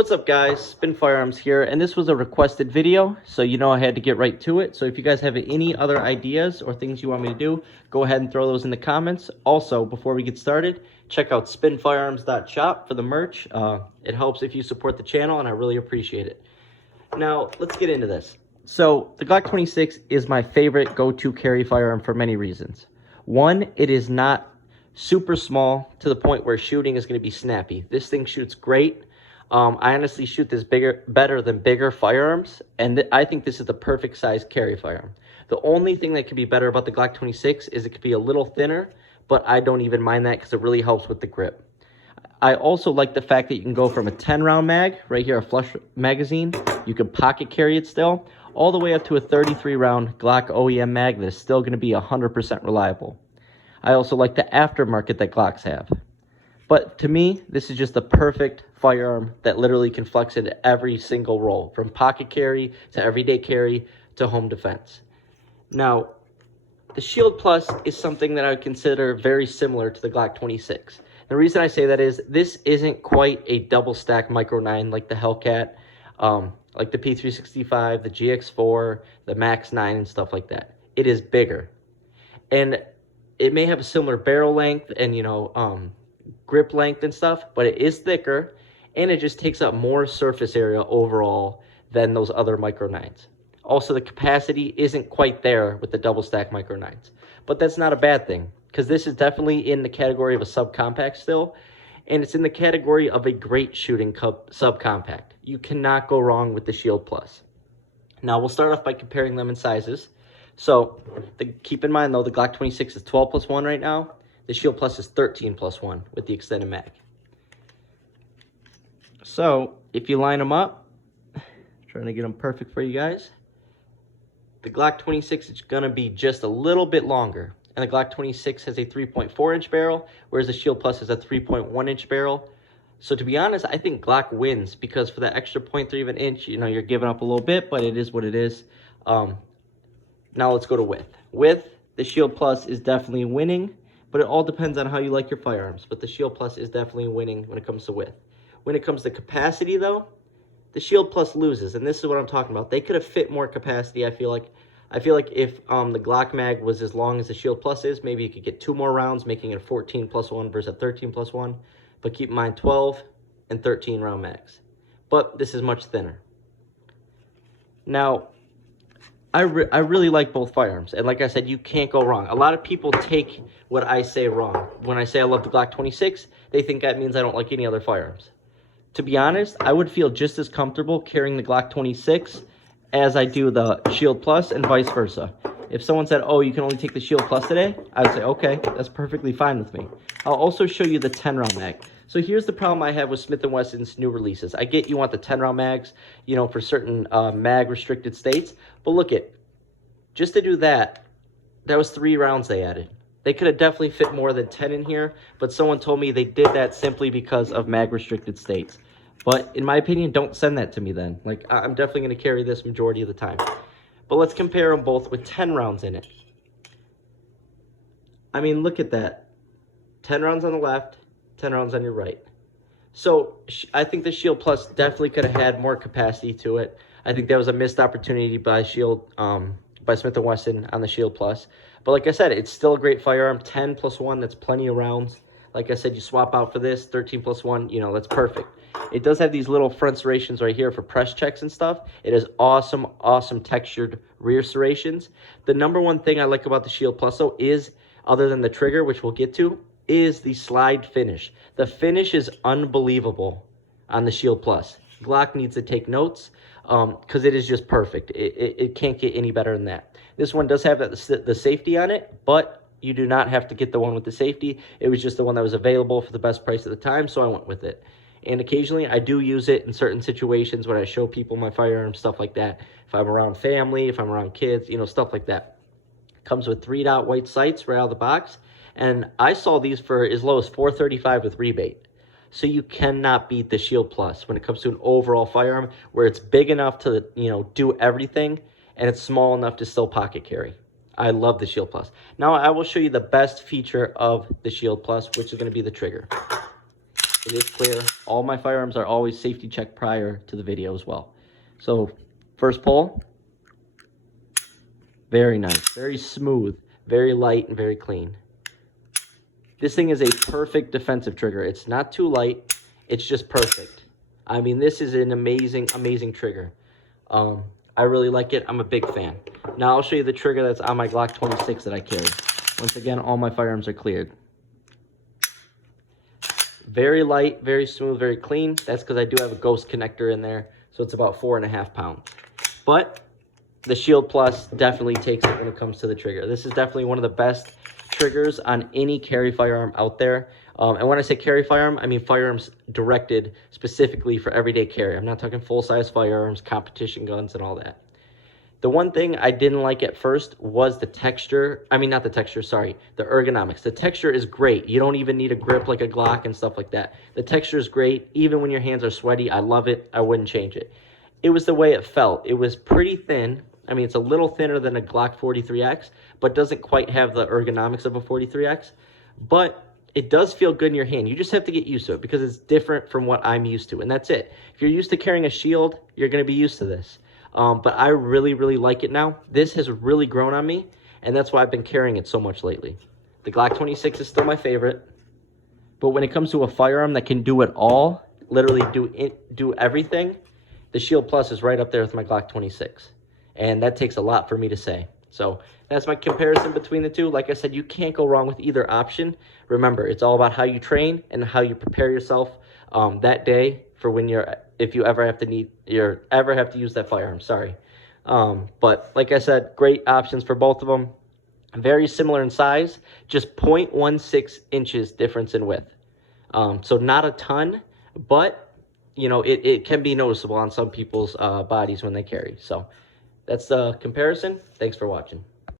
What's up, guys? Spin Firearms here, and this was a requested video, so you know I had to get right to it. So if you guys have any other ideas or things you want me to do, go ahead and throw those in the comments. Also, before we get started, check out spinfirearms.shop for the merch. It helps if you support the channel, and I really appreciate it. Now, let's get into this. So the Glock 26 is my favorite go-to carry firearm for many reasons. One, it is not super small to the point where shooting is going to be snappy. This thing shoots great. I honestly shoot this better than bigger firearms, and I think this is the perfect size carry firearm. The only thing that could be better about the Glock 26 is it could be a little thinner, but I don't even mind that because it really helps with the grip. I also like the fact that you can go from a 10-round mag, right here, a flush magazine, you can pocket carry it still, all the way up to a 33-round Glock OEM mag that is still going to be 100% reliable. I also like the aftermarket that Glocks have. But to me, this is just the perfect firearm that literally can flex into every single role, from pocket carry to everyday carry to home defense. Now, the Shield Plus is something that I would consider very similar to the Glock 26. The reason I say that is this isn't quite a double stack Micro 9 like the Hellcat, like the P365, the GX4, the Max 9, and stuff like that. It is bigger. And it may have a similar barrel length and, grip length and stuff, but it is thicker, and it just takes up more surface area overall than those other Micro 9s. Also, the capacity isn't quite there with the double stack Micro 9s, but that's not a bad thing, because this is definitely in the category of a subcompact still, and it's in the category of a great shooting subcompact. You cannot go wrong with the Shield Plus. Now, we'll start off by comparing them in sizes. So, keep in mind, though, the Glock 26 is 12+1 right now. The Shield Plus is 13+1 with the extended mag. So, if you line them up, trying to get them perfect for you guys, the Glock 26 is going to be just a little bit longer. And the Glock 26 has a 3.4-inch barrel, whereas the Shield Plus is a 3.1-inch barrel. So, to be honest, I think Glock wins, because for that extra 0.3 of an inch, you're giving up a little bit, but it is what it is. Now, let's go to width. Width, the Shield Plus is definitely winning, but it all depends on how you like your firearms. But the Shield Plus is definitely winning when it comes to width. When it comes to capacity, though, the Shield Plus loses, and this is what I'm talking about. They could have fit more capacity, I feel like. I feel like if the Glock mag was as long as the Shield Plus is, maybe you could get 2 more rounds, making it a 14+1 versus a 13+1. But keep in mind, 12 and 13 round mags. But this is much thinner. Now, I really like both firearms, and like I said, you can't go wrong. A lot of people take what I say wrong. When I say I love the Glock 26, they think that means I don't like any other firearms. To be honest, I would feel just as comfortable carrying the Glock 26 as I do the Shield Plus, and vice versa. If someone said, oh, you can only take the Shield Plus today, I'd say, okay, that's perfectly fine with me. I'll also show you the 10-round mag. So here's the problem I have with Smith & Wesson's new releases. I get you want the 10-round mags, for certain mag-restricted states. But look just to do that, that was 3 rounds they added. They could have definitely fit more than 10 in here, but someone told me they did that simply because of mag-restricted states. But in my opinion, don't send that to me then. Like, I'm definitely going to carry this majority of the time. But let's compare them both with 10 rounds in it. I mean, look at that. 10 rounds on the left, 10 rounds on your right. So I think the Shield Plus definitely could have had more capacity to it. I think that was a missed opportunity by by Smith & Wesson on the Shield Plus. But like I said, it's still a great firearm. 10+1, that's plenty of rounds. Like I said, you swap out for this, 13+1, that's perfect. It does have these little front serrations right here for press checks and stuff. It has awesome, awesome textured rear serrations. The number one thing I like about the Shield Plus, though, is, other than the trigger, which we'll get to, is the slide finish. The finish is unbelievable on the Shield Plus. Glock needs to take notes because it is just perfect. It can't get any better than that. This one does have the safety on it, but you do not have to get the one with the safety. It was just the one that was available for the best price at the time, so I went with it. And occasionally, I do use it in certain situations when I show people my firearms, stuff like that. If I'm around family, if I'm around kids, stuff like that. Comes with 3-dot white sights right out of the box. And I saw these for as low as $435 with rebate. So you cannot beat the Shield Plus when it comes to an overall firearm where it's big enough to, do everything, and it's small enough to still pocket carry. I love the Shield Plus. Now, I will show you the best feature of the Shield Plus, which is going to be the trigger. It is clear. all my firearms are always safety checked prior to the video as well. So first pull, very nice, very smooth, very light, and very clean. This thing is a perfect defensive trigger. It's not too light, it's just perfect. I mean, this is an amazing, amazing trigger. I really like it. I'm a big fan. Now I'll show you the trigger that's on my Glock 26 that I carry. Once again, all my firearms are cleared. Very light, very smooth, very clean. That's because I do have a ghost connector in there, so it's about 4.5 pounds. But the Shield Plus definitely takes it when it comes to the trigger. This is definitely one of the best triggers on any carry firearm out there. And when I say carry firearm, I mean firearms directed specifically for everyday carry. I'm not talking full-size firearms, competition guns, and all that. The one thing I didn't like at first was the texture. I mean, not the texture, sorry, the ergonomics. The texture is great. You don't even need a grip like a Glock and stuff like that. The texture is great. Even when your hands are sweaty, I love it. I wouldn't change it. It was the way it felt. It was pretty thin. I mean, it's a little thinner than a Glock 43X, but doesn't quite have the ergonomics of a 43X. But it does feel good in your hand. You just have to get used to it because it's different from what I'm used to, and that's it. If you're used to carrying a shield, you're going to be used to this. But I really, really like it now. This has really grown on me, and that's why I've been carrying it so much lately. The Glock 26 is still my favorite, but when it comes to a firearm that can do it all, literally do everything, the Shield Plus is right up there with my Glock 26, and that takes a lot for me to say. So that's my comparison between the two. Like I said, you can't go wrong with either option. Remember, it's all about how you train and how you prepare yourself that day for when if you ever have to use that firearm. Sorry. But like I said, great options for both of them. Very similar in size, just 0.16 inches difference in width. So not a ton, but you know, it can be noticeable on some people's bodies when they carry. So that's the comparison. Thanks for watching.